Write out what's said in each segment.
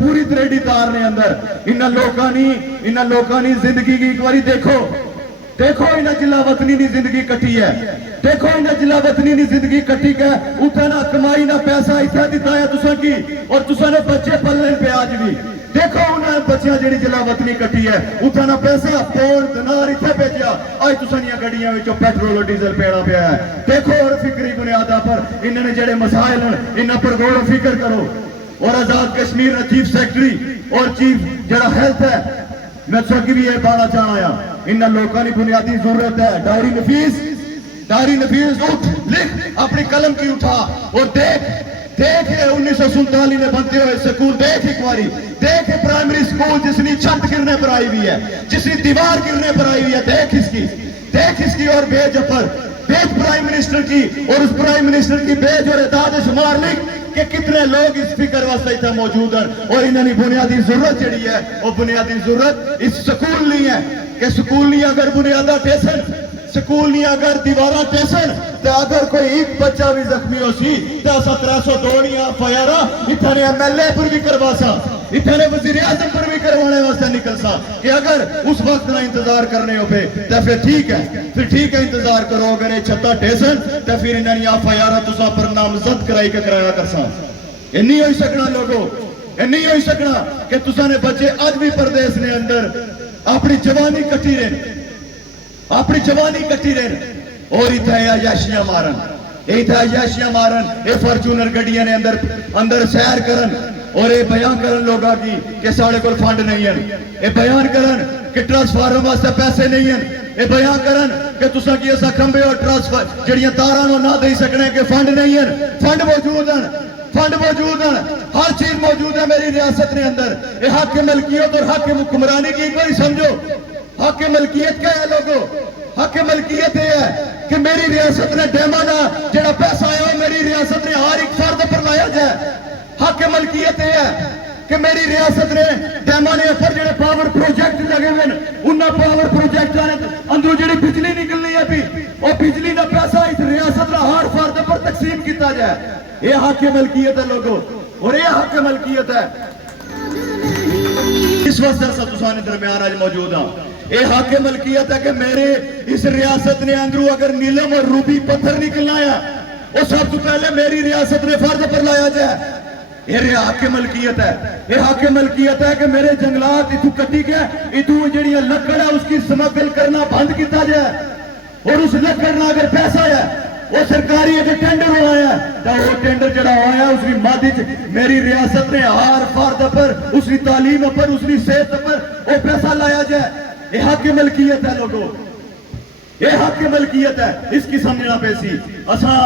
پوری تریڈی تار نے اندر انہاں لوکانی زندگی کی ایک باری دیکھو انہاں جلا وطنی دی زندگی کٹی ہے، دیکھو انہاں جلا وطنی دی زندگی کٹی ہے، اتھا نہ کمائی نہ پیسہ اتھا دیتا ہے تساں کی، اور تساں نے بچے پلن پہ آج بھی دیکھو انہاں بچیاں جڑی جلا وطنی کٹی ہے، اتھا نہ پیسہ پون دنار اتھے بھیجیا، آج تساں نیاں گڈیاں وچوں پیٹرول اور ڈیزل پیڑا پیا ہے۔ دیکھو اور فکری بنیادہ پر انہاں نے جڑے مسائل ہیں انہاں پر غور و فکر کرو۔ اور آزاد کشمیر نے چیف سیکٹری اور چیف جڑا ہیلتھ ہے، میں سکی بھی یہ بانا چاہنا آیا، انہاں لوکاں دی بنیادی ضرورت ہے۔ ڈائری نفیس اٹھ لکھ اپنی قلم کی اٹھا اور دیکھ 1947 میں بنتے ہوئے سکول دیکھ ایک باری، دیکھ پرائمری سکول جس نے چھت گرنے پر آئی ہوئی ہے، جس نے دیوار گرنے پر آئی ہوئی ہے، دیکھ اس کی اور بھیج پرائم منسٹر کی، اور اس پرائم منسٹر کی بھیج اور اعداد شمار لکھ کہ کتنے لوگ اس فکر واسطے اتنا موجود ہیں، اور انہوں نے بنیادی ضرورت جڑی ہے وہ بنیادی ضرورت اس سکول نہیں ہے کہ سکول نہیں اگر بنیادہ ٹیسن، سکول نہیں اگر دیوارہ ٹیسن، تو اگر کوئی ایک بچہ بھی زخمی ہو سی تو اسا 302 نہیں فیارہ اتنے ایم ایل اے پر بھی کروا سا، اتنے وزیر اعظم پر بھی کروانے واسطے نکل سا کہ اگر اس وقت نہ انتظار کرنے ہو پہ تو پھر ٹھیک ہے انتظار کرو، اگر یہ چھتا ٹیسن تو پھر انہوں نے فیارہ تسا پر نامزد کرائی کے کرایا کر سا۔ یہ نہیں ہوئی سکنا لوگوں، یہ نہیں ہوئی سکنا کہ تسا نے بچے آج بھی پردیس نے اندر اپنی جوانی کٹی رہن اور عیاشیاں مارن، اے فارچونر گڈیاں نے اندر سیر کرن اور اے بیان کرن لوگاں کی کہ ساڑے کول فنڈ نہیں ہیں، اے بیان کرن کہ ٹرانسفارم واسطے پیسے نہیں ہیں، اے بیان کرن کہ تساں کی ایسا کھمبے اور ٹرانسفر جڑیاں تاراں نو نہ دے سکنے کہ فنڈ نہیں ہیں، فنڈ موجود ہیں، ہر چیز موجود ہے میری ریاست نے اندر۔ اے حق ملکیت اور حق حکمرانی کی ایک بار سمجھو، حق ملکیت کیا ہے لوگوں؟ حق ملکیت یہ ہے کہ میری ریاست نے ڈیمانا جڑا پیسہ آیا میری ریاست نے ہر ایک فرد پر لایا جائے۔ حق ملکیت یہ ہے کہ میری ریاست نے ڈیمانے پر جڑے پاور پروجیکٹ لگے ہوئے انہاں پاور پروجیکٹ اندروں جڑی بجلی نکلنی ہے بھی اور بجلی کا پیسہ اس ریاست کا ہر فرد پر تقسیم کیتا جائے۔ یہ حق ملکیت ہے لوگوں، اور یہ حق ملکیت ہے اس واسطے سے تسانے درمیان آج موجود ہاں۔ یہ حق ملکیت ہے کہ میرے اس ریاست نے اندروں اگر نیلم اور روبی پتھر نکلنا ہے وہ سب سے پہلے میری ریاست نے فرد پر لایا جائے۔ یہ حق ملکیت ہے، یہ حق ملکیت ہے کہ میرے جنگلات اتو کٹی گئے، اتو جڑی لکڑ ہے اس کی سمگل کرنا بند کیتا جائے، اور اس لکڑ نہ اگر پیسہ ہے وہ سرکاری اگر ٹینڈر ہوا ہے تو وہ ٹینڈر جڑا ہوا ہے اس کی مادی میری ریاست نے ہر فرد پر اس کی تعلیم پر اس کی صحت پر وہ پیسہ لایا جائے۔ یہ حق ملکیت ہے لوگوں، یہ حق ملکیت ہے، اس کی سمجھنا پیسی۔ اساں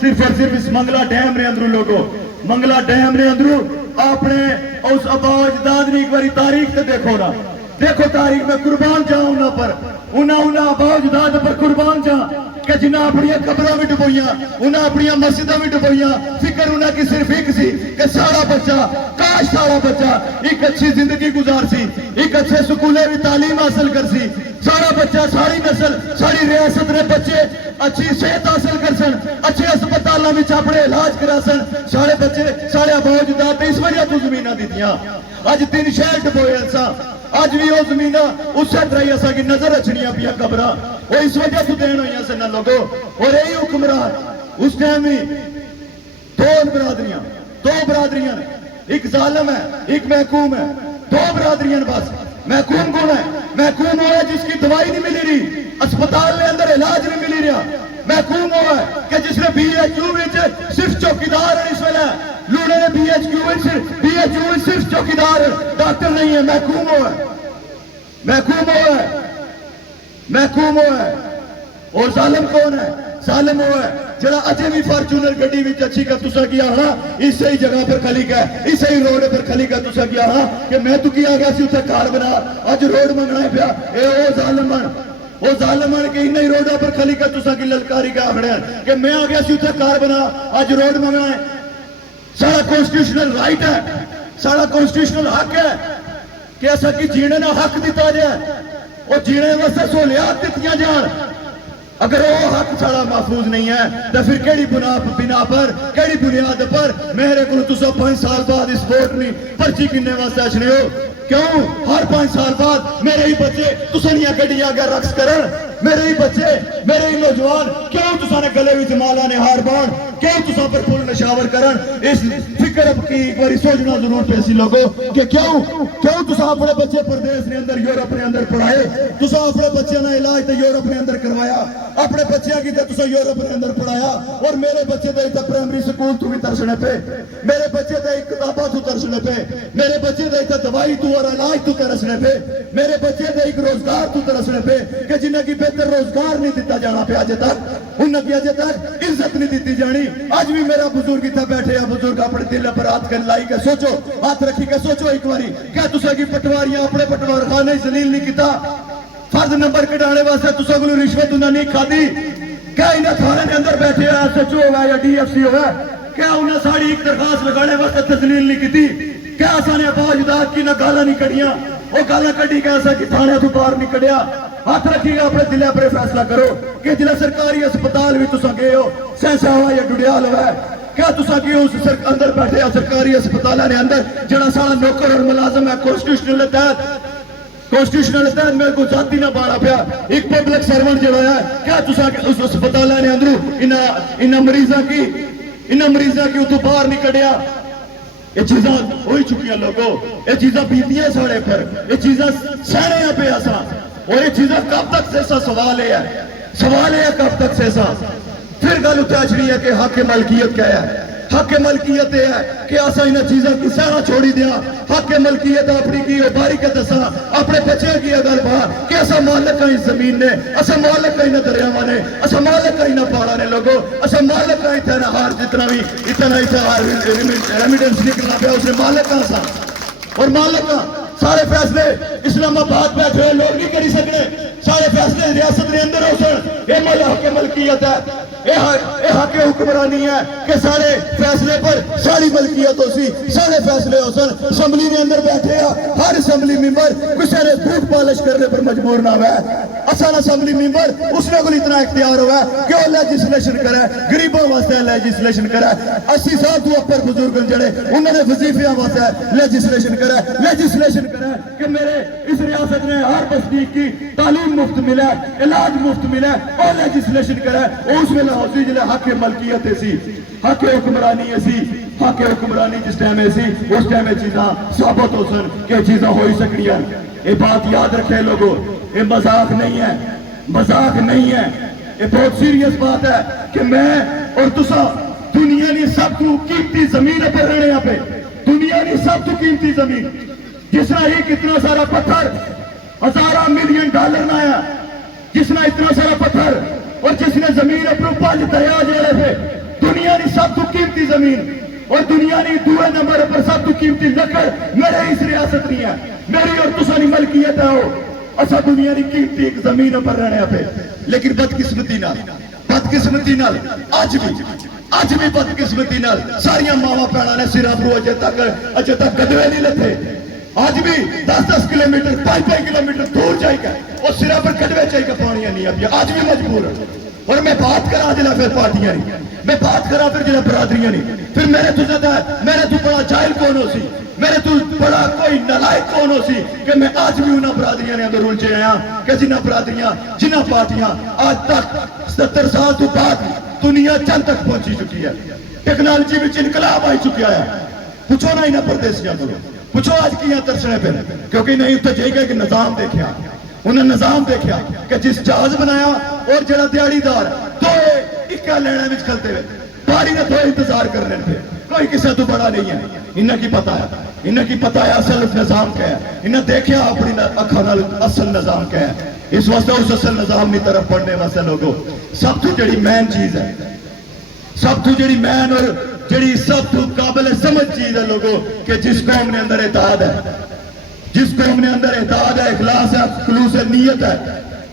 صرف اور صرف اس منگلا ڈیم نے اندروں لوگوں، منگلا ڈیم نے اندروں اپنے اس آباء و اجداد نے ایک باری تاریخ تے دیکھو نا، دیکھو تاریخ میں قربان جاؤں انہاں پر، انہاں آباء و اجداد پر قربان جاؤں کہ جنہاں اپنی قبروں میں ڈبوئیاں، انہاں اپنی مسجدوں میں ڈبوئیاں، فکر انہاں کی صرف ایک سی کہ سارا بچہ، کاش سارا بچہ ایک اچھی زندگی گزار سی، ایک اچھے سکولے بھی تعلیم حاصل کر سی، سارا بچہ، ساری نسل، ساری ریاست نے بچے اچھی صحت حاصل کر سن، اچھے اسپتالوں میں اپنے علاج کرا سن، سارے بچے، سارے آباء و اجداد اس وجہ تو زمینہ دیتیاں۔ آج 3 شہر ڈبوئے انسا، آج بھی وہ زمینہ اس سے درائی ایسا کی نظر اچھنیاں پیا قبرہ، وہ اس وجہ تو دین ہوئی سے نہ لوگوں، اور یہی حکمران اس ٹائم ہی دو برادریاں ایک ظالم ہے ایک محکوم ہے، 2 برادریاں بس۔ محکوم کون ہے؟ محکوم ہوا ہے جس کی دوائی نہیں ملی رہی، اسپتال میں اندر علاج نہیں ملی رہا۔ محکوم ہوا ہے کہ جس نے بی ایچ یو صرف چوکیدار ہے، اس ویلے لوڑے نے بی ایچ یو صرف چوکیدار ہے، ڈاکٹر نہیں ہے۔ محکوم ہوا ہے اور ظالم کون ہے؟ ظالم ہوا ہے جڑا اجے بھی فارچونر گڈی وچ اچھی کا تسا کیا ہاں اسی ہی جگہ پر کھلی گئے، اسی ہی روڈ پر کھلی گئے تسا کیا ہاں کہ میں تو کیا گیا سی اتنے کار بنا، اج روڈ منگنا پیا، اے او ظالم بن کے انہیں روڈوں پر کھلی گئے تسا کی للکاری کا آخڑے کہ میں آ گیا سی اتنے کار بنا، اج روڈ منگنا ہے۔ سارا کانسٹیٹیوشنل رائٹ ہے، سارا کانسٹیٹیوشنل حق ہے کہ ایسا کی جینے نہ حق دیتا جائے اور جینے واسطے سہولیات دیتیاں جان۔ اگر وہ حق ساڑا محفوظ نہیں ہے تو پھر کیڑی بنا پر کیڑی بنیاد پر میرے کو تسا 5 سال بعد اس ووٹ نہیں پرچی کنے واسطے اچھنے ہو؟ کیوں ہر 5 سال بعد میرے ہی بچے تسنیاں گڈیاں اگر رقص کرن، میرے ہی بچے میرے ہی نوجوان کیوں تسا نے گلے وچ مالا نے ہار بان، کیوں تسا پر پھول نشاور کرن؟ اس فکر کی ایک باری سوچنا ضرور پیسی لوگوں کہ کیوں تسا اپنے بچے پردیس نے اندر یورپ نے اندر پڑھائے، تسا اپنے بچے نے علاج تے یورپ نے اندر کروایا، اپنے بچے کی تے تسا یورپ نے اندر پڑھایا، اور میرے بچے تے تے پرائمری سکول تو بھی ترسنے پہ، میرے بچے تے کتاباں تو ترسنے پہ، میرے بچے تے دوائی تو اور علاج تو ترسنے پہ، میرے بچے تے ایک روزگار تو ترسنے پہ کہ جنہیں کی بہتر روزگار نہیں دیتا جانا پہ آجے تک، انہیں کی آجے تک عزت نہیں دیتی جانی۔ آج بھی میرا بزرگ تھا بیٹھے ہیں، بزرگ اپنے دل پر ہاتھ کر لائی کہ سوچو، ہاتھ رکھی کہ سوچو ایک باری کیا تسا کی پٹواریاں اپنے پٹوار خانے ذلیل نہیں کیتا؟ فرض نمبر کٹانے واسطے تسا کو رشوت انہیں نہیں کھادی؟ کیا انہیں تھانے کے اندر بیٹھے ہیں سچو ہوا یا ڈی ایف سی ہوا، کیا انہیں ساڑی ایک درخواست لگانے واسطے تذلیل نہیں کیتی؟ کیا آسانے باوجداد کی نہ گالا نہیں کڑیاں، وہ گالا کڑی کہ ایسا کہ تھانے تو باہر نہیں کڑیا؟ ہاتھ رکھی گا اپنے دلے پر فیصلہ کرو کہ جلہ سرکاری اسپتال بھی تسا گئے ہو، سینسا ہوا یا ڈوڈیال ہوا ہے، کیا تسا کی اس اندر بیٹھے ہیں سرکاری اسپتالہ نے اندر جڑا سارا نوکر اور ملازم ہے کانسٹیٹیوشنل تحت میرے کو ذاتی نہ بارا پیا ایک پبلک سرونٹ جڑا ہے، کیا تسا اس اسپتالہ نے اندروں انہا مریضاں کی اتو باہر نہیں کڑیا؟ یہ چیزاں ہوئی چکی ہیں لوگوں، یہ چیزاں بیتیاں ساڑے پر، یہ چیزاں سہنے ہیں پہ ایسا، اور یہ چیزاں کب تک سے ایسا سوال ہے کب تک سے ایسا؟ پھر گل اتاج رہی ہے کہ حق ملکیت کیا ہے؟ حق ملکیت ہے کہ ایسا انہیں چیزیں کی سہنا چھوڑی دیا، حق ملکیت اپنی کی باری کے دسا اپنے بچے کی اگر بات کہ ایسا مالک کا اس زمین نے، ایسا مالک کا انہیں دریاوہ نے، ایسا مالک کا انہیں پاڑا نے لوگوں، ایسا مالک کا اتنا ہار جتنا بھی اتنا ریمیڈنس نکلنا پیا اس نے مالک کا سا، اور مالک کا سارے فیصلے اسلام آباد بیٹھے ہوئے لوگ نہیں کری سکنے، سارے فیصلے ریاست نے اندر ہو سن، یہ حق ملکیت ہے، یہ حق حکمرانی ہے کہ سارے فیصلے پر ساری ملکیت ہو سی، سارے فیصلے ہو سن۔ اسمبلی نے اندر بیٹھے ہیں، ہر اسمبلی ممبر کسی نے بوٹ پالش کرنے پر مجبور نہ ہوا ہے، اصل اسمبلی ممبر اس نے کوئی اتنا اختیار ہوا ہے کہ وہ لیجسلیشن کرے، غریبوں واسطے لیجسلیشن کرے، 80 سال تو اوپر بزرگ جڑے انہوں نے وظیفیاں واسطے لیجسلیشن کرے کہ میرے اس ریاست نے ہر بسنیک کی تعلیم مفت ملے، علاج مفت ملے، اور لیجسلیشن کرے، اس میں لاؤسی جلے حق ملکیت سی، حق حکمرانی سی، حق حکمرانی جس ٹائم سی اس ٹائم چیزاں ثابت ہو سن کہ چیزاں ہوئی سکتی ہیں۔ یہ بات یاد رکھے لوگوں، یہ مذاق نہیں ہے، مذاق نہیں ہے، یہ بہت سیریس بات ہے کہ میں اور تسا دنیا نے سب تو قیمتی زمین پر رہنے یہاں پہ، دنیا نے سب تو قیمتی زمین جس نے ہی کتنا سارا پتھر $1000 ملین نہ آیا، جس نے اتنا سارا پتھر اور جس نے زمین اپنے 5 دریا جڑے تھے، دنیا نے سب تو قیمتی زمین اور دنیا نے دوسرے نمبر پر سب تو قیمتی لکڑ میرے اس ریاست نہیں ہے، میری اور تسانی ملکیت ہے ہو، اسا دنیا نے قیمتی ایک زمین پر رہنے پہ، لیکن بدقسمتی نال آج بھی بدقسمتی نال ساریاں ماما پیڑا نے سرا برو اجے تک گدوے نہیں لتھے، آج بھی 10 کلومیٹر 5 کلومیٹر دور جائے گا اور سرا پر گدوے چاہیے گا پانیاں نہیں آتی، آج بھی مجبور ہے۔ اور میں بات کرا جلا پھر پارٹیاں نہیں، میں بات کرا پھر جلا برادریاں نہیں، پھر میرے تو زیادہ ہے، میرے تو بڑا جاہل کون ہو سی، میرے تو بڑا کوئی نلائق کون ہو سی کہ میں آج بھی انہاں برادریاں نے اندر الجھے ہیں کہ جنہ برادریاں جنہ پارٹیاں آج تک 70 سال تو بعد دنیا چند تک پہنچی چکی ہے، ٹیکنالوجی میں انقلاب آئی چکیا ہے، پوچھو نہ انہاں پردیسیاں کو، پوچھو آج کی یہاں ترسنے پہ، کیونکہ نہیں اتنے جائے گا کہ نظام دیکھیا، انہیں نظام دیکھیا کہ جس جہاز بنایا اور جڑا دیاڑی دار تو اکا لینا میں کھلتے ہوئے باری نے تو انتظار کرنے پہ کوئی کسی تو بڑا نہیں ہے، انہیں کی پتا ہے اصل نظام کیا ہے، انہیں دیکھیا اپنی اکھانا اصل نظام کیا ہے، اس واسطے اس اصل نظام نہیں طرف پڑھنے واسطے لوگوں سب تو جڑی مین چیز ہے، سب تو جڑی مین اور جڑی سب تو قابل سمجھ چیز ہے لوگوں کہ جس قوم نے اندر اتحاد ہے، جس قوم نے اندر اتحاد ہے، اخلاص ہے، خلوص ہے، نیت ہے،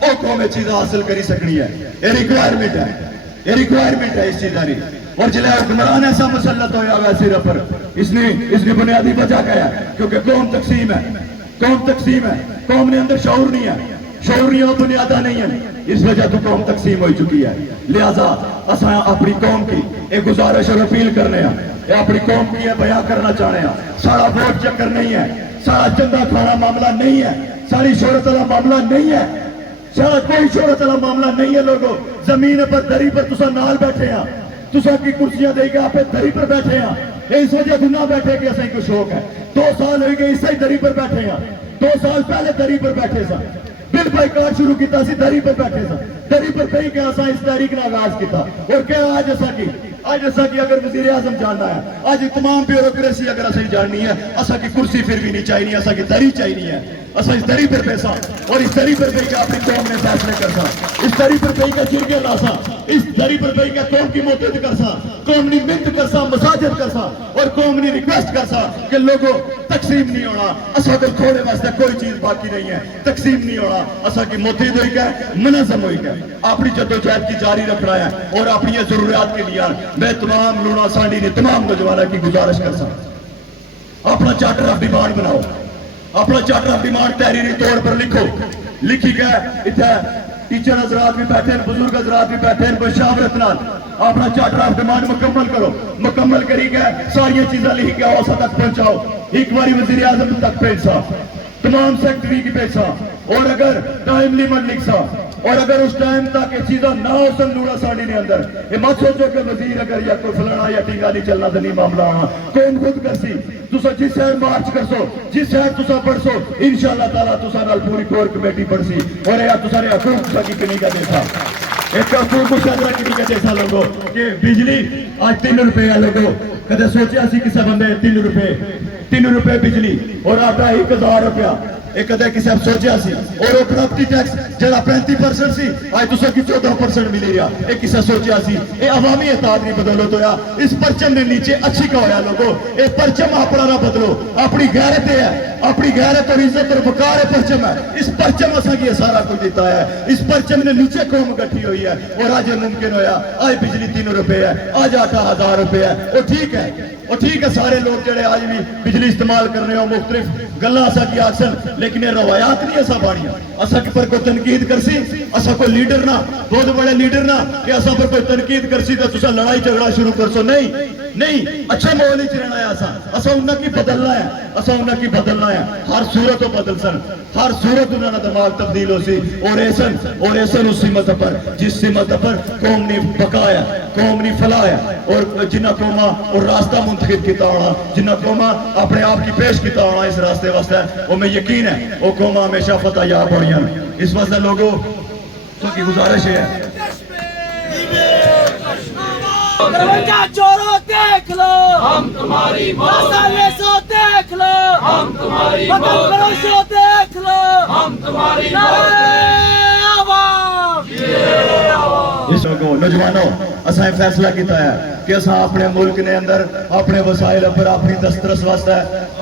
وہ قوم چیزیں حاصل کری سکنی ہے، یہ ریکوائرمنٹ ہے اس چیزیں، اور جلے حکمران ایسا مسلط ہویا ہوا سرہ پر، اس نے بنیادی وجہ کیا ہے کیونکہ قوم تقسیم ہے، قوم نے اندر شعور نہیں ہے، شعوریاں بنیادہ نہیں ہیں، اس وجہ تو قوم تقسیم ہو چکی ہے. لہذا اساں اپنی قوم کی ایک گزارش اور اپیل کرنے ہیں، یہ اپنی قوم کی یہ بیان کرنا چاہنے ہیں. سارا ووٹ چکر نہیں ہے، سارا چندہ کھانا معاملہ نہیں ہے، ساری شہرت والا معاملہ نہیں ہے، سارا کوئی شہرت والا معاملہ نہیں ہے. لوگوں زمین پر دری پر تسا نال بیٹھے ہیں، تسا کی کرسیاں دے کے آپ دری پر بیٹھے ہیں، اس وجہ تو نہ بیٹھے کہ اسیں کو شوق ہے. 2 سال ہوئی گئے اسے دری پر بیٹھے ہیں، 2 سال پہلے دری پر بیٹھے سا، بل بائیکاٹ شروع کیتا سی دری پر بیٹھے سا، دری پر کہیں کہ اسا اس تحریک نے آغاز کیتا. اور کیا آج ایسا کی اگر وزیر اعظم جاننا ہے، آج تمام بیوروکریسی اگر اسے جاننی ہے، اسا کی کرسی پھر بھی نہیں چاہیے، اسا کی دری چاہیے ہے. اسا اس دری پر بیسا اور اس دری پر بیٹھ کے اپنی قوم میں فیصلے کرسا، اس دری پر بیٹھ کے چرکے لاسا، اس دری پر بیٹھ کے قوم کی مدد کرسا، قوم نے منت کرسا، مساجد کرسا اور قوم نے ریکویسٹ کرسا کہ لوگوں تقسیم نہیں ہونا، اسا کو کھوڑے واسطے کوئی چیز باقی نہیں ہے، تقسیم نہیں ہونا، اسا کی مدد ہوئی گئے، منظم ہوئی گئے، اپنی جدوجہد کی جاری رکھ رہا ہے. اور اپنی یہ ضروریات کے لیے میں تمام لونا سانڈی نے تمام نوجوانوں کی گزارش کرسا، اپنا چارٹر آف ڈیمانڈ بناؤ، اپنا چارٹر آف ڈیمانڈ تحریری طور پر لکھو. لکھی گئے اتنا ٹیچر حضرات بھی بیٹھے ہیں، بزرگ حضرات بھی بیٹھے ہیں، مشاورت نال اپنا چارٹر آف ڈیمانڈ مکمل کرو. مکمل کری گئے ساری چیزیں لکھ کے اوسط تک پہنچاؤ، ایک باری وزیر اعظم تک پہنچا، تمام سیکٹری کی پہنچا. اور اگر ٹائم لیمٹ لکھا اور اگر اس ٹائم تک یہ چیزیں نہ ہو سن لوڑا ساڑی نے اندر یہ مت سوچو کہ وزیر اگر یا کوئی فلانا یا ٹھیکا نہیں چلنا تو نہیں معاملہ ہوا، قوم خود کرسی. تسا جس سائڈ مارچ کرسو، جس سائڈ تسا پڑھسو، انشاءاللہ تعالیٰ تسا نال پوری کور کمیٹی پڑھسی. اور یہ تسا نے حقوق تسا کی کنی کا دیسا، ایک حقوق مشاہدہ کنی کا دیسا. لوگوں کہ بجلی آج 3 روپے ہے. لوگوں کدے سوچیا سی کسے بندے 3 روپے بجلی اور آٹا 1000 روپیہ ایک کدے کسی اب سوچیا سی. اور وہ پراپرٹی ٹیکس جڑا 35% سی آج تو سو کی 14% ملی رہا، ایک کسی سوچیا سی. اے عوامی اتحاد نہیں بدلو تو یا اس پرچم نے نیچے اچھی کا ہویا. لوگوں اے پرچم اپنا نہ بدلو، اپنی غیرت ہے، اپنی غیرت اور عزت اور وقار پرچم ہے. اس پرچم اسا کی سارا کچھ دیتا ہے، اس پرچم نے نیچے قوم گٹھی ہوئی ہے. اور آج ممکن ہویا آج بجلی 3 روپے ہے، آج آٹا 1000 روپے ہے. اور ٹھیک ہے، اور ٹھیک ہے سارے لوگ جڑے آج بھی بجلی استعمال کر رہے ہو مختلف گلا اسا کی آکسن، لیکن یہ روایات نہیں ایسا بانیاں. اسا کے پر کوئی تنقید کرسی، اسا کوئی لیڈر نہ، بہت بڑے لیڈر نہ کہ اسا پر کوئی تنقید کرسی تو تسا لڑائی جھگڑا شروع کرسو. نہیں، اچھے ماحول ہی رہنا ہے. اسا انہاں کی بدلنا ہے، اسا انہاں کی بدلنا ہے. ہر صورت بدل سن، ہر صورت انہاں دماغ تبدیل ہو سی. اور ایسن اس سمت پر جس سمت پر قوم نے بقایا، قوم نے فلایا. اور جنہ قوما اور راستہ منتخب کیتا ہونا، جنہ قوما اپنے آپ کی پیش کیتا ہونا اس راستے واسطے، وہ میں یقین ہے وہ قوما ہمیشہ فتح یاب ہونی ہیں. اس واسطے لوگوں کی گزارش ہے چورو دیکھ لو ہم تمہاری سو دیکھ لو ہم تمہاری دیکھ لو ہم تمہاری نوجوانوں اساں فیصلہ کیتا ہے کہ اساں اپنے ملک نے اندر اپنے وسائل پر اپنی دسترس واسطے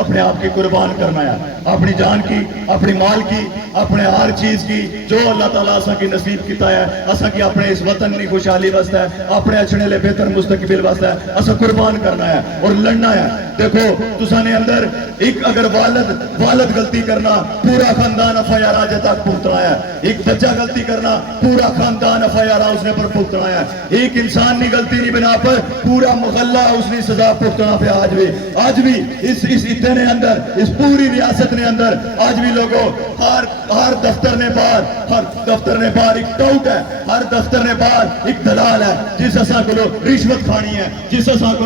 اپنے آپ کی قربان کرنا ہے، اپنی جان کی، اپنی مال کی، اپنے ہر چیز کی جو اللہ تعالیٰ اساں کی نصیب کیتا ہے. اساں کی اپنے اس وطن کی خوشحالی واسطے، اپنے اچھنے لے بہتر مستقبل واسطے اساں قربان کرنا ہے اور لڑنا ہے. دیکھو تساں نے اندر ایک اگر والد غلطی کرنا پورا خاندان FIR آج تک پھگتنا ہے، ایک بچہ غلطی کرنا پورا خاندان FIR اس نے پر پھگتنا ہے. ایک انسان نے غلطی نہیں بنا پر پورا محلہ اس نے سزا پھگتنا پہ. آج بھی اس عطے نے اندر، اس پوری ریاست نے اندر آج بھی لوگوں ہر دفتر نے باہر ایک ٹاؤٹ ہے، ہر دفتر نے باہر ایک دلال ہے جس اساں کو رشوت کھانی ہے، جس اساں کو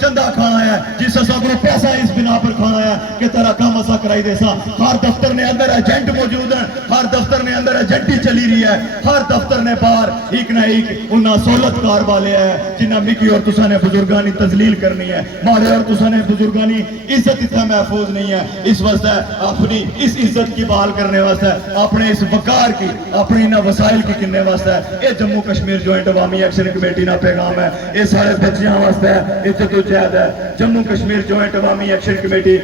چندہ کھانا ہے، جس اساں کو پیسہ اس بنا پر کھانا ہے کہ تیرا کام اسا کرائی دے سا. ہر دفتر نے اندر ایجنٹ موجود ہیں، ہر دفتر نے اندر ایجنٹی چلی رہی ہے. ہر دفتر نے باہر ایک نہ ایک انہاں سہولت کار والے ہیں جنہاں مکی اور تساں نے بزرگانی تذلیل کرنی ہے، مارے اور تساں نے بزرگانی عزت اتنا محفوظ نہیں ہے. اس واسطے اپنی اس عزت کی بحال کرنے واسطے، اپنے اس وقار کی، اپنے انہاں وسائل کی کرنے واسطے یہ جموں کشمیر جوائنٹ عوامی ایکشن کمیٹی نا پیغام ہے. یہ سارے بچیاں واسطے ہے، اتنے تو جہد ہے. جموں کشمیر جوائنٹ عوامی ایکشن کمیٹی